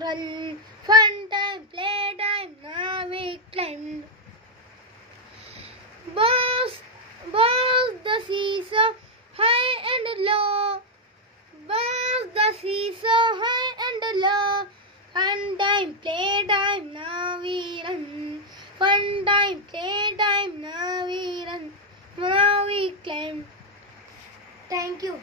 run. Fun time, play time, now we climbed. Boss, the seesaw, high and low. Boss, the seesaw, high and low. Fun time, play time, now we run. Fun time, play time, now we run. Now we climb. Thank you.